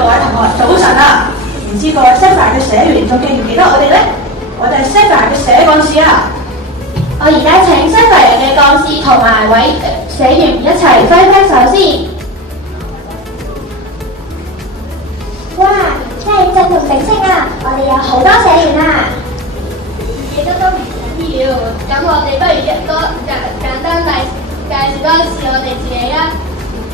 各位同學早晨啊！唔知各位 Sapphire 嘅社員仲記唔記得我哋呢？我哋係 Sapphire 嘅社幹事啊！我而家請 Sapphire 嘅幹事同埋社員一齊揮揮手先。哇！真係陣容鼎盛啊！我哋有好多社員啊！記得都唔緊要，咁我哋不如簡單介紹多次我哋自己啊。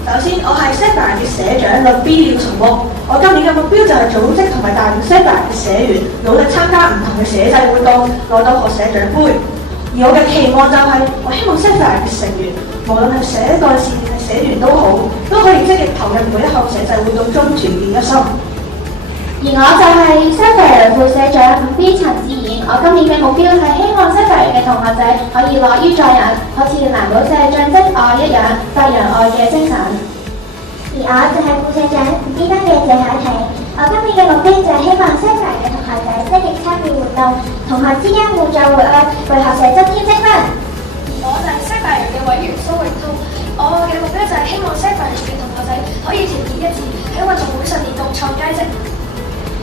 首先，我係 Sapphire 嘅社長律 B 廖松木。我今年嘅目標就係組織同埋帶領 Sapphire 嘅社員，努力參加唔同嘅社際活動，攞到學社長杯。而我嘅期望就係，我希望 Sapphire 嘅成員，無論係社幹事定係社員都好，都可以積極投入每一項社際活動中，團結一心。而我就係 Sapphire 副社長5B 陳志賢。我今年嘅目標係希望 Sapphire 嘅同學仔可以樂於助人，好似藍寶石象徵愛一樣，發揚愛嘅精神。而我就係副社長5B 班嘅謝凱婷。我今年嘅目標就係希望 Sapphire 嘅同學仔積極參與活動，同學之間互助互愛，為學社增添積分。而我就係 Sapphire 嘅委員蘇永滔。我嘅目標就係希望 Sapphire 嘅同學仔可以團結一致，喺運動會上面共創佳績。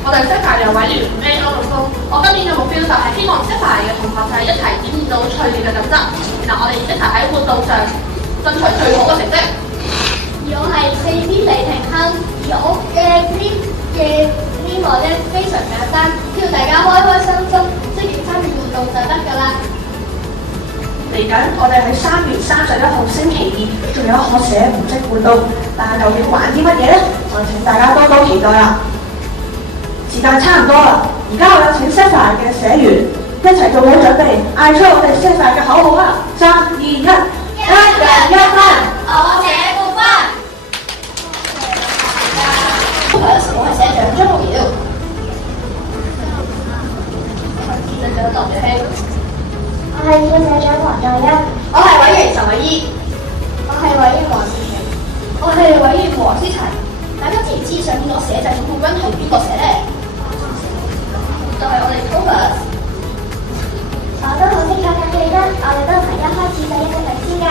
我哋 Sapphire 委員5A 歐陸峰，我今年嘅目標就係希望 Sapphire 嘅同學仔一齊展現到趣味嘅特質，然後我哋一齊喺活動上爭取最好嘅成績。而我係4B 李廷鏗，而我嘅呢個咧非常簡單，只要大家開開心心，積極參與活動就得㗎啦。嚟緊，我哋喺3月31號星期2，仲有學社唔式活動，但係究竟玩啲乜嘢呢？我請大家多多期待啦！時間差唔多啦，而家我有請 Sapphire 嘅社員一齊做好準備，嗌出我哋 Sapphire 嘅口號啦！3、2、1，一人一分，我社冠軍。我係社長張木瑤。社長羅兆興。我係副社長黃在欣。我係委員陳偉依。我係委員黃志晴。我係委員黃思齊。大家知唔知上面攞社際總冠軍係邊個寫咧？就係我哋 Thomas。我都好清楚咁記得，我哋都唔係一開始就一直領先㗎。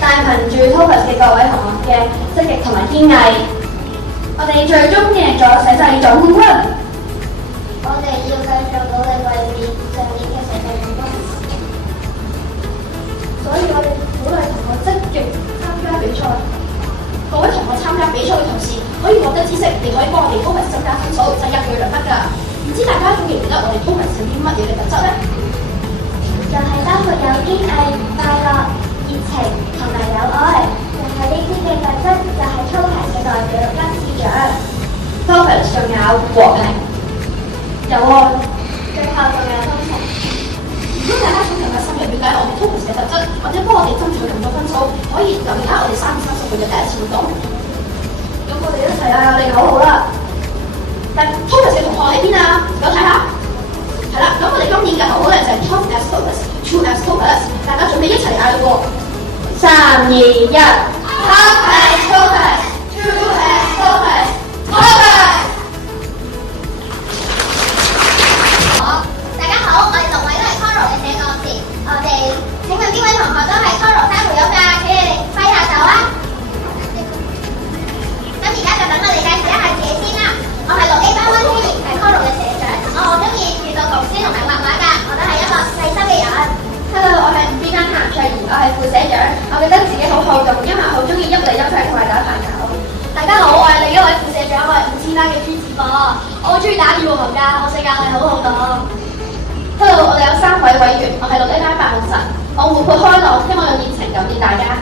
但係憑住 Thomas 嘅各位同學嘅積極同埋堅毅，我哋最終贏咗社際總冠軍。我哋要繼續努力為上年嘅社際冠軍。所以我哋鼓勵同學積極參加比賽。各位同學參加比賽嘅同時，可以獲得知識，亦可以幫我哋 Thomas 增加分數，就1舉2得㗎。唔知大家仲記唔記得我哋 Thomas 有啲乜嘢嘅特質咧？就係包括有堅毅、快樂、熱情同埋有愛，就係呢啲嘅特質就係 Thomas 嘅代表金市長。Thomas 仲有和平、有愛，最後仲有忠誠。如果大家想更加深入了解我哋 Thomas 嘅特質，或者幫我哋爭取更多分數，可以留意下我哋3月30號嘅第一次活動。咁我哋一齊嗌我哋口號啦！但 Thomas 嘅同學喺邊啊？有睇下。係啦，咁我哋今年嘅口號咧就係 Top as Thomas, True as Thomas， 大家準備一齊嗌咯喎！3、2、1 Top as Thomas, True as Thomas, Thomas！ 好，大家好，我哋6位都係 Coral 嘅社幹事。我哋請問邊位同學都係 Coral 3會友㗎？佢哋揮下手啊！咁而家就等我哋介紹一下自己先啦。我係6A 班溫希怡，係 Coral 嘅社長。我好中意閱讀童書同埋畫畫㗎，我都係一個細心嘅人。Hello， 我係5B 班譚翠怡，我係副社長。我記得自己好好動，因為好中意一嚟一去同埋打排球。大家好，我係另一位副社長，我係5C班嘅朱志波。我好中意打羽毛球㗎，我性格係好好動。Hello， 我哋有3位委員，我係6A 班白龍神，我活潑開朗，希望用熱情感染大家。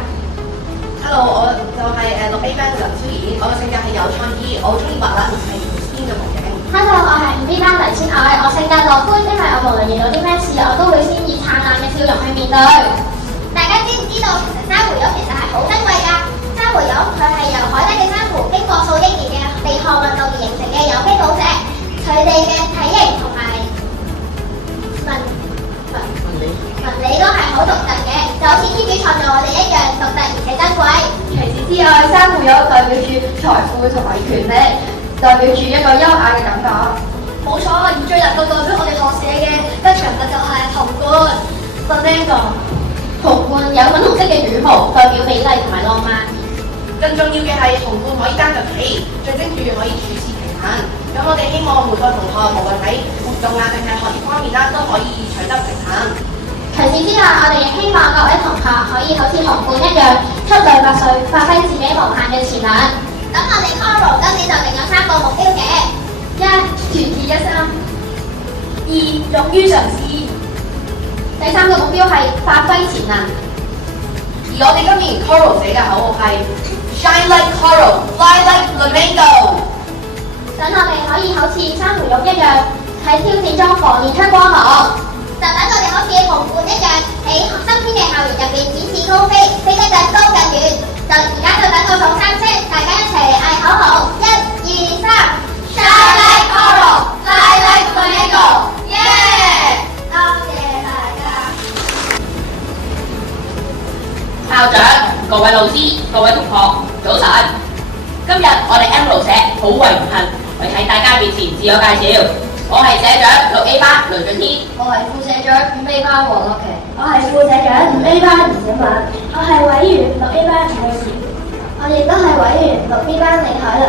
Hello， 我就係6A 班嘅林超怡，我嘅性格係有創意，我好中意畫啦，係天嘅夢境。Hello， 我係5B 班黎千愛，我性格樂觀，因為我無論遇到啲咩事，我都會先以燦爛嘅笑容去面對。大家知唔知道其實珊瑚蛹其實係好珍貴㗎？珊瑚蛹佢係由海底嘅珊瑚經過數億年嘅地殼運動而形成嘅有機寶石，佢哋嘅體型同埋紋理都係好獨特嘅，就好似天主創造我哋一樣獨特而且珍貴。除此之外，珊瑚蛹代表住財富同埋權力，代表住一個優雅嘅感覺。冇錯，而最能夠代表我哋學社嘅吉祥物就係銅冠 Flamingo。銅冠有粉紅色嘅羽毛，代表美麗同埋浪漫。更重要嘅係銅冠可以擔着起，象徵住可以處事平衡。咁我哋希望每個同學無論喺活動啊定係學業方面啦，都可以取得平衡。除此之外，我哋亦希望各位同學可以好似紅館一樣七嘴八舌，發揮自己無限嘅潛能。咁我哋 Coral 今年就定咗3個目標嘅：一、團結一心；二、勇於嘗試；第3個目標係發揮潛能。而我哋今年 Coral 寫嘅口號係 Shine like Coral, fly like flamingo。等我哋可以好似珊瑚玉一樣喺挑戰中磨練出光芒，就等我哋好似紅館一樣喺新鮮嘅校園入邊展翅高飛，飛得更高更遠。就而家就等我數3聲，大家一齊嚟嗌口號：1、2、3 ，Shine like Coral, fly like flamingo， 耶！多謝大家。校長、各位老師、各位同學，早晨！今日我哋 Emerald 社好榮幸為喺大家面前自我介紹。我係社長6A 班雷俊天，我係副社長5A 班黃樂琪，我係副社長5A 班吳小敏，我係委員6A 班陳慧嬋，我亦都係委員6B 班李海倫，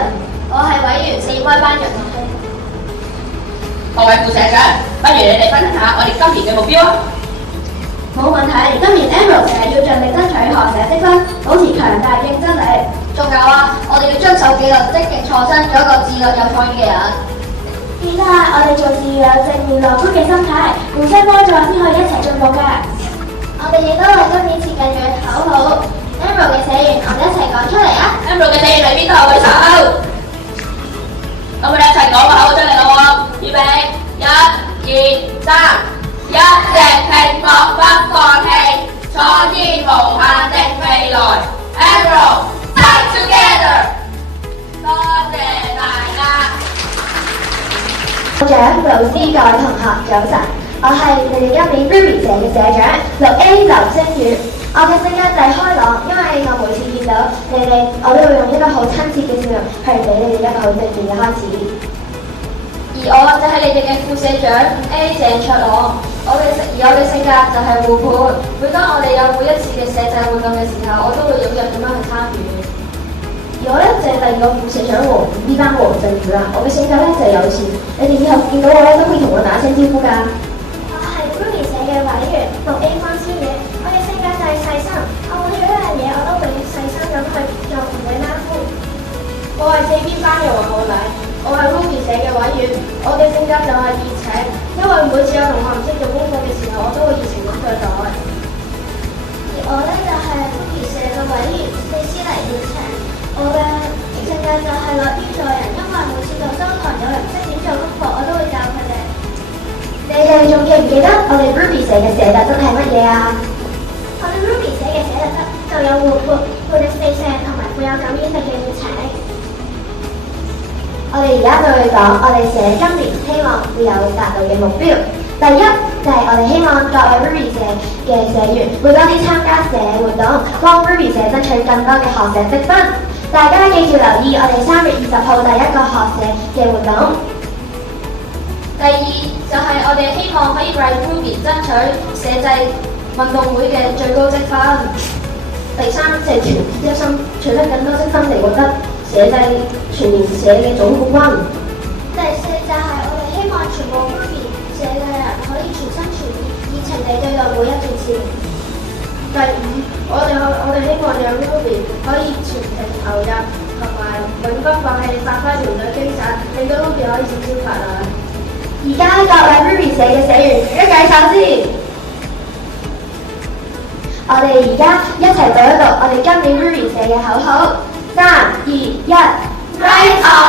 我係委員4Y 班楊樂希。各位副社長，不如你哋分享下我哋今年嘅目標啊！冇問題。今年 Emerald 社要盡力爭取學社積分，保持強大競爭力。仲有啊，我哋要遵守紀律，積極創新，做一個自律有創意嘅人。記得啊，我哋做事要有正面樂觀嘅心態，互相幫助先可以一齊進步㗎。我哋亦都為今年設計咗口號 Emerald 嘅社員，我哋一齊講出嚟啊 Emerald 嘅社員裏邊都有舉手，咁我哋一齊講個口號出嚟咯喎！預備，1、2、3，一直拼搏不放棄，創建無限的未來。Emerald fight together！ 多謝大家。校長、老師、各位同學，早晨！我係你哋今年 Ruby 社嘅社長6A 劉星宇。我嘅性格就係開朗，因為我每次見到你哋，我都會用一個好親切嘅笑容去俾你哋一個好正面嘅開始。而我就係你哋嘅副社長5A 鄭卓朗，我嘅性格就係活潑。每當我哋有每一次嘅社際活動嘅時候，我都會踴躍咁樣去參與。而我咧就係第2個副社長5B 班黃振宇啦。我嘅性格咧就係友善，你哋以後見到我咧都可以同我打聲招呼㗎。我係 Ruby 社嘅委員6A 方思野，我嘅性格就係細心，我每做一樣嘢我都會細心咁去做，唔會馬虎。我係4B 班嘅黃浩禮，我係 Ruby 社嘅委員，我嘅性格就係熱情，因為每次有同學唔識做功課嘅時候，我都會熱情咁對待。而我咧就係 Ruby 社嘅委員4C黎熱情，我嘅性格就係樂於助人，因為每次做周堂有人唔識點做功課，我都會教佢哋。你哋仲記唔記得我哋 Ruby 社嘅社特質係乜嘢啊？我哋 Ruby 社嘅社特質就有活潑、富力四射同埋富有感染力嘅熱情。我哋而家就去講我哋社今年希望會有達到嘅目標。第一就係我哋希望各位 Ruby 社嘅社員會多啲參加社活動，幫 Ruby 社爭取更多嘅學社積分。大家記住留意我哋3月20號第1個學社嘅活動。第2就係我哋希望可以為 Ruby 爭取社際運動會嘅最高積分。第3就係團結一心，取得更多積分嚟獲得社際全年社嘅總冠軍。第4就係我哋希望全部 Ruby 社嘅人可以全心全意、熱情地對待每一件事。第5，我哋希望有 Ruby 可以全情投入同埋永不放棄，發揮團隊精神，令到 Ruby 可以閃閃發亮。而家各位 Ruby 社嘅社員舉一舉手先。我哋而家一齊讀一讀我哋今年 Ruby 社嘅口號，3、2、1，Rise on！